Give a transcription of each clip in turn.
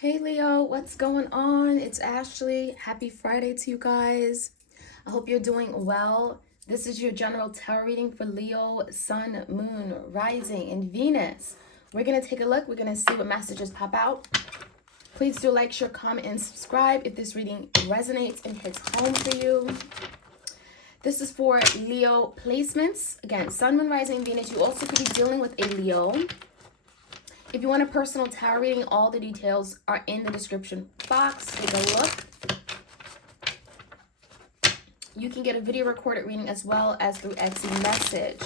Hey Leo, what's going on? It's Ashley. Happy Friday to you guys. I hope you're doing well. This is your general tarot reading for Leo, Sun, Moon, Rising, and Venus. We're going to take a look. We're going to see what messages pop out. Please do like, share, comment, and subscribe if this reading resonates and hits home for you. This is for Leo placements. Again, Sun, Moon, Rising, Venus. You also could be dealing with a Leo. If you want a personal tarot reading, all the details are in the description box. Take a look. You can get a video recorded reading as well as through Etsy message.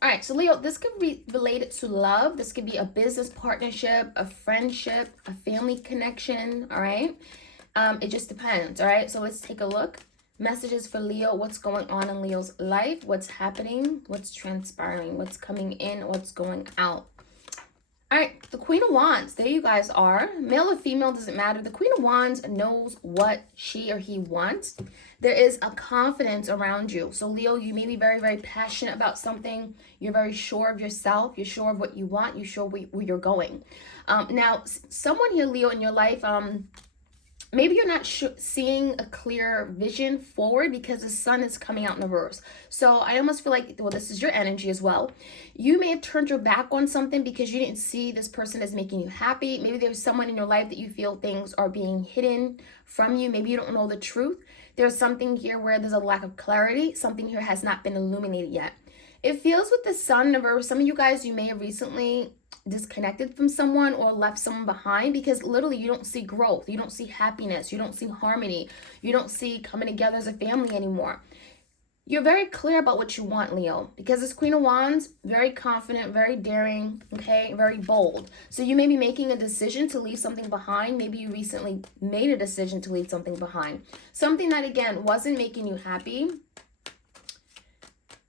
All right, so Leo, this could be related to love. This could be a business partnership, a friendship, a family connection, all right? It just depends, all right? So let's take a look. Messages for Leo, what's going on in Leo's life, what's happening, what's transpiring, what's coming in, what's going out. All right, the Queen of Wands, there you guys are. Male or female, doesn't matter. The Queen of Wands knows what she or he wants. There is a confidence around you. So Leo, you may be very, very passionate about something. You're very sure of yourself. You're sure of what you want. You're sure where you're going. Now, someone here, Leo, in your life, maybe you're not seeing a clear vision forward because the sun is coming out in reverse. So I almost feel like, well, this is your energy as well. You may have turned your back on something because you didn't see this person as making you happy. Maybe there's someone in your life that you feel things are being hidden from you. Maybe you don't know the truth. There's something here where there's a lack of clarity. Something here has not been illuminated yet. It feels with the sun in reverse. Some of you guys, you may have recently disconnected from someone or left someone behind because literally you don't see growth, you don't see happiness, you don't see harmony, you don't see coming together as a family anymore. You're very clear about what you want, Leo, because this Queen of Wands, very confident, very daring, okay, very bold. So you may be making a decision to leave something behind. Maybe you recently made a decision to leave something behind, something that again wasn't making you happy,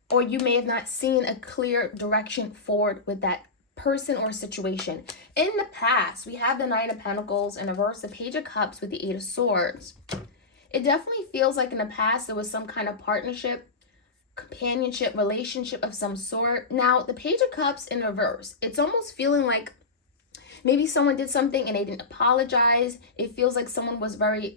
or you may have not seen a clear direction forward with that person or situation. In the past, we have the Knight of Pentacles in reverse, the Page of Cups with the Eight of Swords. It definitely feels like in the past there was some kind of partnership, companionship, relationship of some sort. Now, the Page of Cups in reverse, it's almost feeling like maybe someone did something and they didn't apologize. It feels like someone was very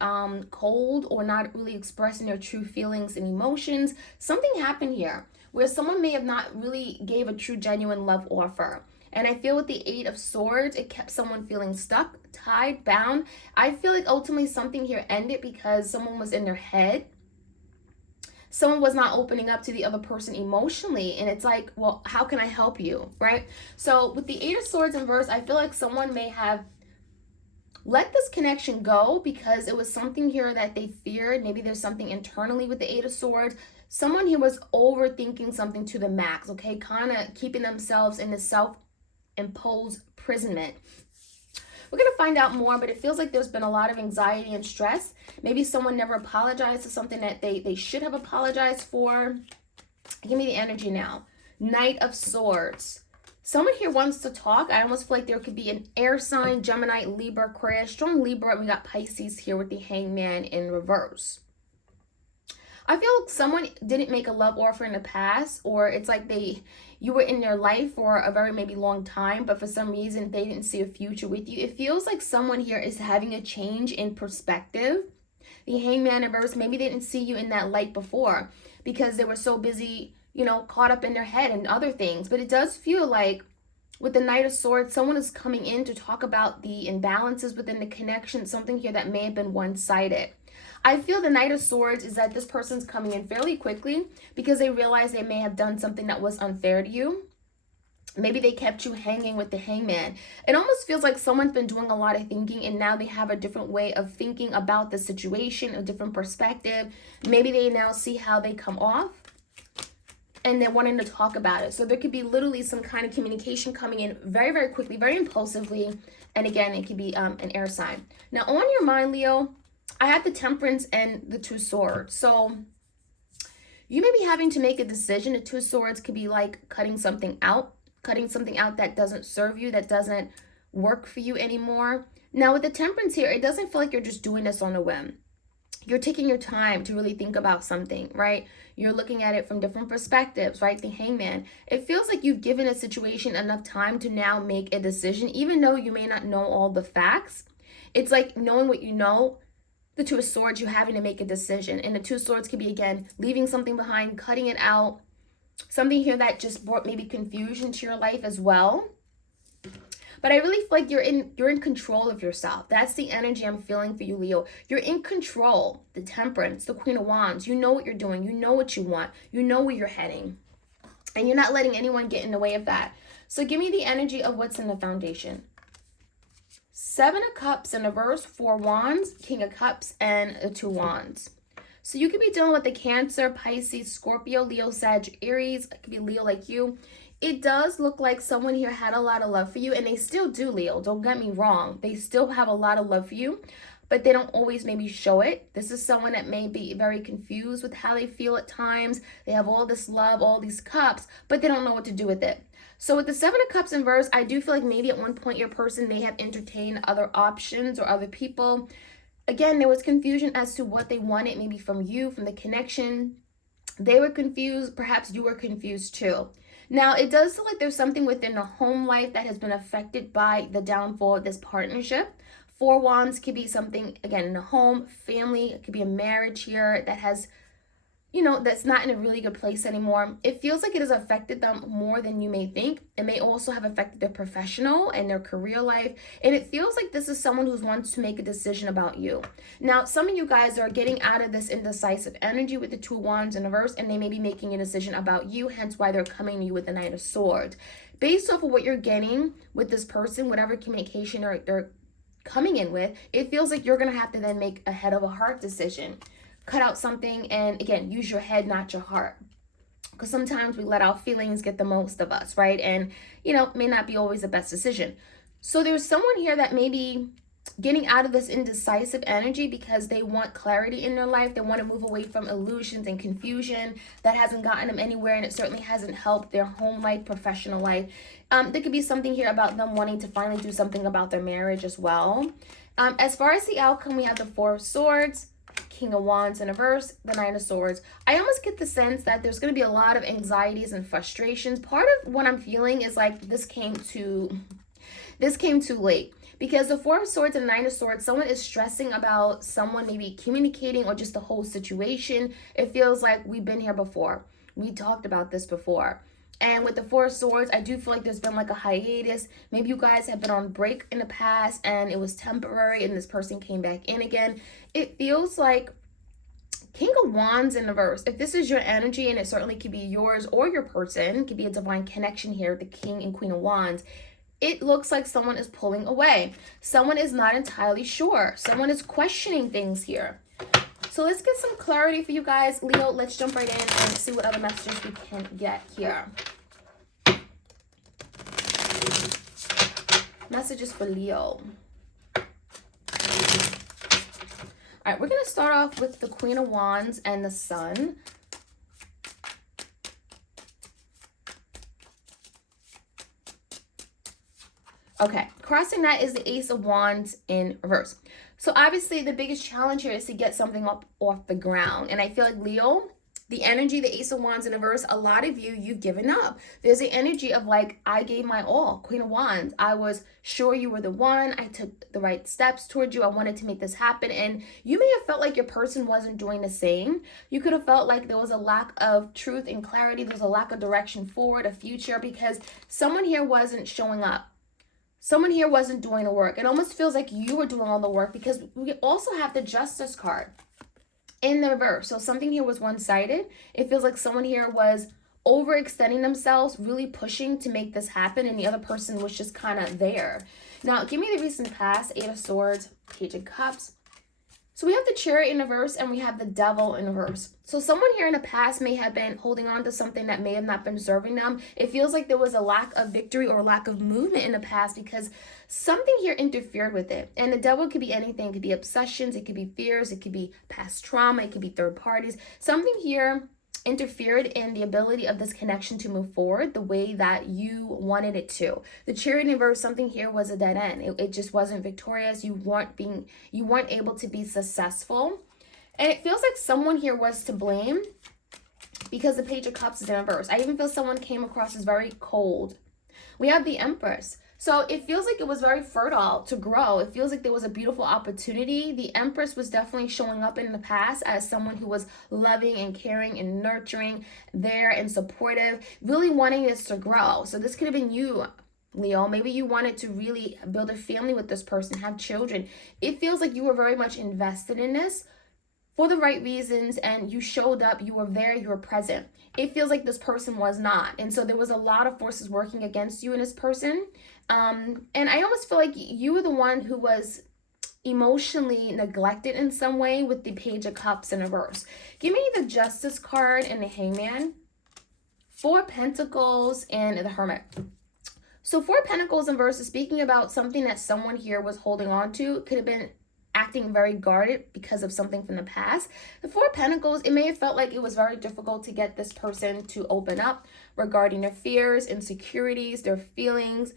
cold or not really expressing their true feelings and emotions. Something happened here where someone may have not really gave a true, genuine love offer. And I feel with the Eight of Swords, it kept someone feeling stuck, tied, bound. I feel like ultimately something here ended because someone was in their head. Someone was not opening up to the other person emotionally. And it's like, well, how can I help you, right? So with the Eight of Swords in reverse, I feel like someone may have let this connection go because it was something here that they feared. Maybe there's something internally with the Eight of Swords. Someone here was overthinking something to the max, okay? Kind of keeping themselves in the self-imposed imprisonment. We're going to find out more, but it feels like there's been a lot of anxiety and stress. Maybe someone never apologized for something that they should have apologized for. Give me the energy now. Knight of Swords. Someone here wants to talk. I almost feel like there could be an air sign, Gemini, Libra, Aquarius, strong Libra. We got Pisces here with the Hangman in reverse. I feel like someone didn't make a love offer in the past, or it's like you were in their life for a very maybe long time, but for some reason they didn't see a future with you. It feels like someone here is having a change in perspective. The Hangman in reverse, maybe they didn't see you in that light before because they were so busy, you know, caught up in their head and other things. But it does feel like with the Knight of Swords, someone is coming in to talk about the imbalances within the connection, something here that may have been one-sided. I feel the Knight of Swords is that this person's coming in fairly quickly because they realize they may have done something that was unfair to you. Maybe they kept you hanging with the Hangman. It almost feels like someone's been doing a lot of thinking and now they have a different way of thinking about the situation, a different perspective. Maybe they now see how they come off and they're wanting to talk about it. So there could be literally some kind of communication coming in very, very quickly, very impulsively. And again, it could be an air sign. Now on your mind, Leo, I had the Temperance and the Two Swords. So you may be having to make a decision. The Two Swords could be like cutting something out that doesn't serve you, that doesn't work for you anymore. Now with the Temperance here, it doesn't feel like you're just doing this on a whim. You're taking your time to really think about something, right? You're looking at it from different perspectives, right? The Hangman. It feels like you've given a situation enough time to now make a decision, even though you may not know all the facts. It's like knowing what you know. The Two of Swords, you're having to make a decision. And the Two of Swords could be, again, leaving something behind, cutting it out. Something here that just brought maybe confusion to your life as well. But I really feel like you're in control of yourself. That's the energy I'm feeling for you, Leo. You're in control. The Temperance, the Queen of Wands. You know what you're doing. You know what you want. You know where you're heading. And you're not letting anyone get in the way of that. So give me the energy of what's in the foundation. Seven of Cups in reverse, 4 Wands, King of Cups, and the 2 Wands. So you could be dealing with the Cancer, Pisces, Scorpio, Leo, Sag, Aries. It could be Leo like you. It does look like someone here had a lot of love for you, and they still do, Leo. Don't get me wrong. They still have a lot of love for you, but they don't always maybe show it. This is someone that may be very confused with how they feel at times. They have all this love, all these cups, but they don't know what to do with it. So with the 7 of Cups in reverse, I do feel like maybe at one point your person may have entertained other options or other people. Again, there was confusion as to what they wanted, maybe from you, from the connection. They were confused. Perhaps you were confused too. Now, it does feel like there's something within the home life that has been affected by the downfall of this partnership. 4 Wands could be something, again, in the home, family. It could be a marriage here that has, that's not in a really good place anymore. It feels like it has affected them more than you may think. It may also have affected their professional and their career life. And it feels like this is someone who wants to make a decision about you. Now, some of you guys are getting out of this indecisive energy with the 2 Wands in reverse, and they may be making a decision about you, hence why they're coming to you with the Knight of Swords. Based off of what you're getting with this person, whatever communication they're coming in with, it feels like you're going to have to then make a head of a heart decision. Cut out something and, again, use your head, not your heart. Because sometimes we let our feelings get the most of us, right? And, may not be always the best decision. So there's someone here that may be getting out of this indecisive energy because they want clarity in their life. They want to move away from illusions and confusion that hasn't gotten them anywhere, and it certainly hasn't helped their home life, professional life. There could be something here about them wanting to finally do something about their marriage as well. As far as the outcome, we have the 4 of Swords, King of Wands in reverse, the 9 of Swords. I almost get the sense that there's going to be a lot of anxieties and frustrations. Part of what I'm feeling is like this came too late. Because the 4 of Swords and 9 of Swords, someone is stressing about someone maybe communicating or just the whole situation. It feels like we've been here before. We talked about this before. And with the 4 of Swords, I do feel like there's been like a hiatus. Maybe you guys have been on break in the past and it was temporary and this person came back in again. It feels like King of Wands in reverse. If this is your energy, and it certainly could be yours or your person, could be a divine connection here, the King and Queen of Wands. It looks like someone is pulling away. Someone is not entirely sure. Someone is questioning things here. So let's get some clarity for you guys. Leo, let's jump right in and see what other messages we can get here. Messages for Leo. All right, we're going to start off with the Queen of Wands and the Sun. Okay, crossing that is the Ace of Wands in reverse. So obviously the biggest challenge here is to get something up off the ground. And I feel like Leo, the energy, the Ace of Wands in reverse, a lot of you've given up. There's the energy of like, I gave my all, Queen of Wands. I was sure you were the one. I took the right steps towards you. I wanted to make this happen. And you may have felt like your person wasn't doing the same. You could have felt like there was a lack of truth and clarity. There was a lack of direction forward, a future, because someone here wasn't showing up. Someone here wasn't doing the work. It almost feels like you were doing all the work, because we also have the Justice card in the reverse. So something here was one-sided. It feels like someone here was overextending themselves, really pushing to make this happen, and the other person was just kind of there. Now, give me the recent past. 8 of Swords, Page of Cups. So we have the Chariot in reverse and we have the Devil in reverse. So someone here in the past may have been holding on to something that may have not been serving them. It feels like there was a lack of victory or lack of movement in the past because something here interfered with it. And the devil could be anything. It could be obsessions. It could be fears. It could be past trauma. It could be third parties. Something here interfered in the ability of this connection to move forward the way that you wanted it to. The Chariot in reverse, something here was a dead end. It just wasn't victorious. You weren't able to be successful. And it feels like someone here was to blame because the Page of Cups is in reverse. I even feel someone came across as very cold. We have the Empress. So it feels like it was very fertile to grow. It feels like there was a beautiful opportunity. The Empress was definitely showing up in the past as someone who was loving and caring and nurturing, there and supportive, really wanting this to grow. So this could have been you, Leo. Maybe you wanted to really build a family with this person, have children. It feels like you were very much invested in this for the right reasons, and you showed up, you were there, you were present. It feels like this person was not. And so there was a lot of forces working against you and this person. And I almost feel like you were the one who was emotionally neglected in some way with the Page of Cups in reverse. Give me the Justice card and the Hangman. 4 Pentacles and the Hermit. So 4 Pentacles in reverse is speaking about something that someone here was holding on to. Could have been acting very guarded because of something from the past. The 4 Pentacles, it may have felt like it was very difficult to get this person to open up regarding their fears, insecurities, their feelings.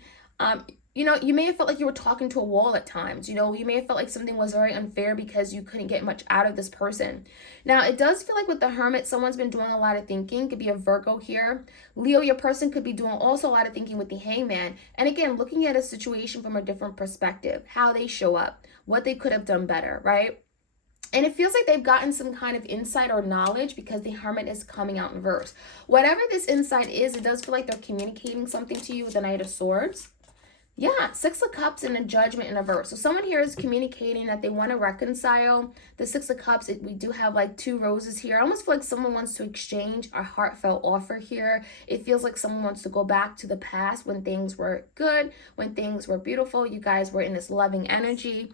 You know, you may have felt like you were talking to a wall at times. You know, you may have felt like something was very unfair because you couldn't get much out of this person. Now, it does feel like with the Hermit, someone's been doing a lot of thinking. Could be a Virgo here. Leo, your person could be doing also a lot of thinking with the Hangman. And again, looking at a situation from a different perspective, how they show up, what they could have done better, right? And it feels like they've gotten some kind of insight or knowledge because the Hermit is coming out in reverse. Whatever this insight is, it does feel like they're communicating something to you with the Knight of Swords. Yeah, 6 of Cups and a Judgment in reverse. So someone here is communicating that they want to reconcile. The 6 of Cups, we do have like 2 roses here. I almost feel like someone wants to exchange a heartfelt offer here. It feels like someone wants to go back to the past when things were good, when things were beautiful. You guys were in this loving energy.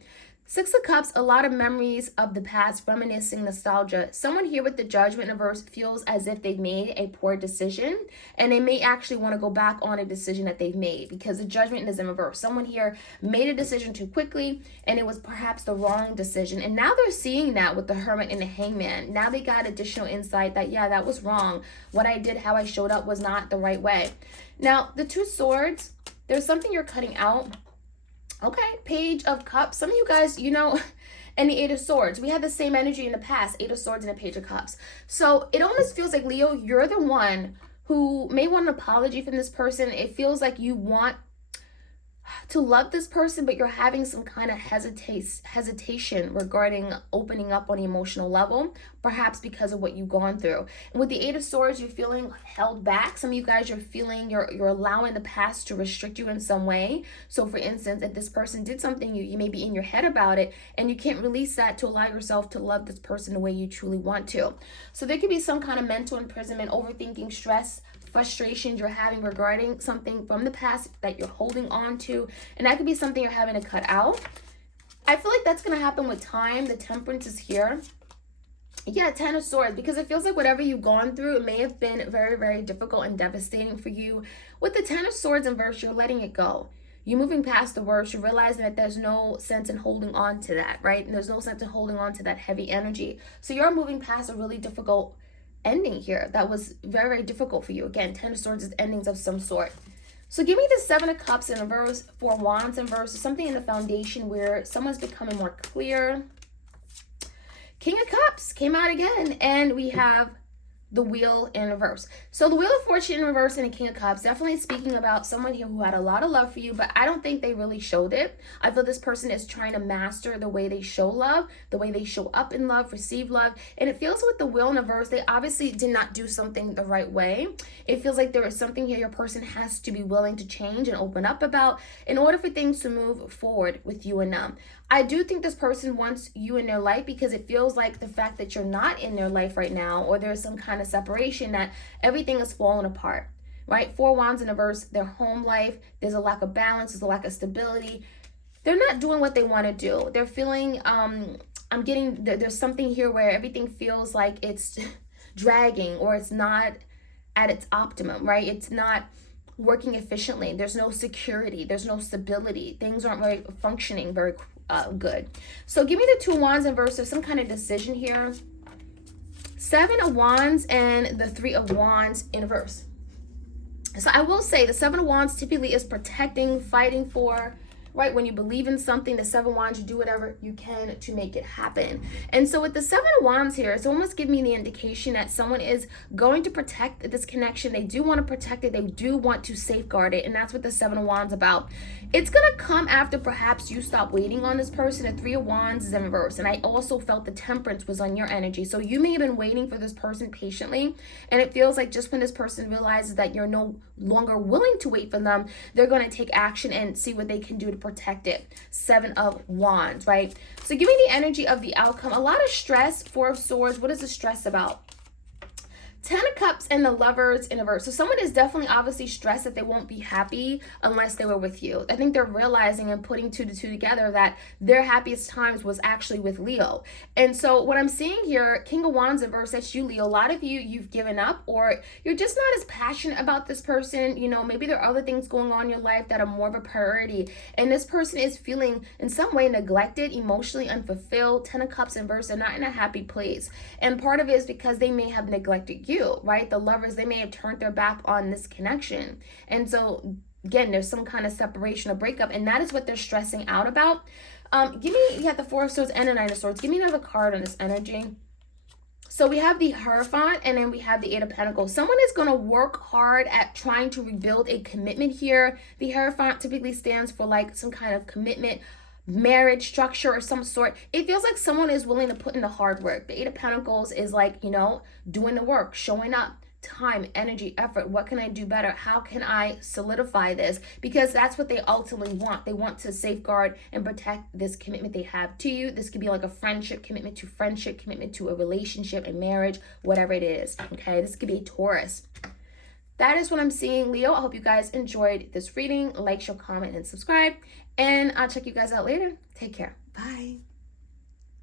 6 of Cups, a lot of memories of the past, reminiscing, nostalgia. Someone here with the Judgment in reverse feels as if they've made a poor decision, and they may actually want to go back on a decision that they've made because the Judgment is in reverse. Someone here made a decision too quickly, and it was perhaps the wrong decision. And now they're seeing that with the Hermit and the Hangman. Now they got additional insight that, yeah, that was wrong. What I did, how I showed up was not the right way. Now, the 2 Swords, there's something you're cutting out. Okay, Page of Cups. Some of you guys, you know, and the 8 of Swords. We had the same energy in the past, 8 of Swords and a Page of Cups. So it almost feels like, Leo, you're the one who may want an apology from this person. It feels like you want to love this person, but you're having some kind of hesitation regarding opening up on the emotional level, perhaps because of what you've gone through. And with the 8 of Swords, you're feeling held back. Some of you guys, you're feeling you're allowing the past to restrict you in some way. So for instance, if this person did something, you may be in your head about it, and you can't release that to allow yourself to love this person the way you truly want to. So there could be some kind of mental imprisonment, overthinking, stress, frustrations you're having regarding something from the past that you're holding on to, and that could be something you're having to cut out. I feel like that's going to happen with time. The Temperance is here. Yeah, 10 of Swords, because it feels like whatever you've gone through, it may have been very, very difficult and devastating for you. With the 10 of Swords in reverse, you're letting it go. You're moving past the worst. You're realizing that there's no sense in holding on to that, right? And there's no sense in holding on to that heavy energy. So you're moving past a really difficult ending here that was very, very difficult for you. Again, 10 of Swords is endings of some sort. So give me the 7 of Cups in reverse, 4 Wands in reverse, something in the foundation where someone's becoming more clear. King of Cups came out again, and we have the Wheel in reverse. So the Wheel of Fortune in reverse and the King of Cups, definitely speaking about someone here who had a lot of love for you, but I don't think they really showed it. I feel this person is trying to master the way they show love, the way they show up in love, receive love. And it feels with the Wheel in reverse, they obviously did not do something the right way. It feels like there is something here your person has to be willing to change and open up about in order for things to move forward with you and them. I do think this person wants you in their life because it feels like the fact that you're not in their life right now, or there's some kind of separation, that everything is falling apart, right? 4 Wands in reverse, their home life, there's a lack of balance, there's a lack of stability. They're not doing what they want to do. They're feeling, there's something here where everything feels like it's dragging, or it's not at its optimum, right? It's not working efficiently. There's no security. There's no stability. Things aren't very functioning very good. So give me the 2 Wands in reverse. There's some kind of decision here. 7 of Wands and the 3 of Wands in reverse. So I will say the 7 of Wands typically is protecting, fighting for, right? When you believe in something, the Seven of Wands, you do whatever you can to make it happen. And so with the Seven of Wands here, it's almost giving me the indication that someone is going to protect this connection. They do want to protect it. They do want to safeguard it. And that's what the Seven of Wands about. It's going to come after perhaps you stop waiting on this person. The Three of Wands is in reverse. And I also felt the Temperance was on your energy. So you may have been waiting for this person patiently. And it feels like just when this person realizes that you're no longer willing to wait for them, they're going to take action and see what they can do to protect it. Seven of Wands, right? So give me the energy of the outcome. A lot of stress. Four of Swords. What is the stress about? Ten of Cups and the Lovers in reverse. So someone is definitely obviously stressed that they won't be happy unless they were with you. I think they're realizing and putting two to two together that their happiest times was actually with Leo. And so what I'm seeing here, King of Wands in reverse, that's you, Leo. A lot of you, you've given up, or you're just not as passionate about this person. You know, maybe there are other things going on in your life that are more of a priority. And this person is feeling in some way neglected, emotionally unfulfilled. Ten of Cups in reverse, they're not in a happy place. And part of it is because they may have neglected you. Right? The lovers, they may have turned their back on this connection. And so again, there's some kind of separation or breakup, and that is what they're stressing out about. Give me, you have the Four of Swords and the Nine of Swords. Give me another card on this energy. So we have the Hierophant, and then we have the Eight of Pentacles. Someone is going to work hard at trying to rebuild a commitment here. The Hierophant typically stands for like some kind of commitment, marriage structure or some sort. It feels like someone is willing to put in the hard work. The Eight of Pentacles is like, you know, doing the work, showing up, time, energy, effort. What can I do better? How can I solidify this? Because that's what they ultimately want. They want to safeguard and protect this commitment they have to you. This could be like a friendship, commitment to a relationship, a marriage, whatever it is. Okay, this could be a Taurus. That is what I'm seeing, Leo. I hope you guys enjoyed this reading. Like, share, comment, and subscribe. And I'll check you guys out later. Take care. Bye.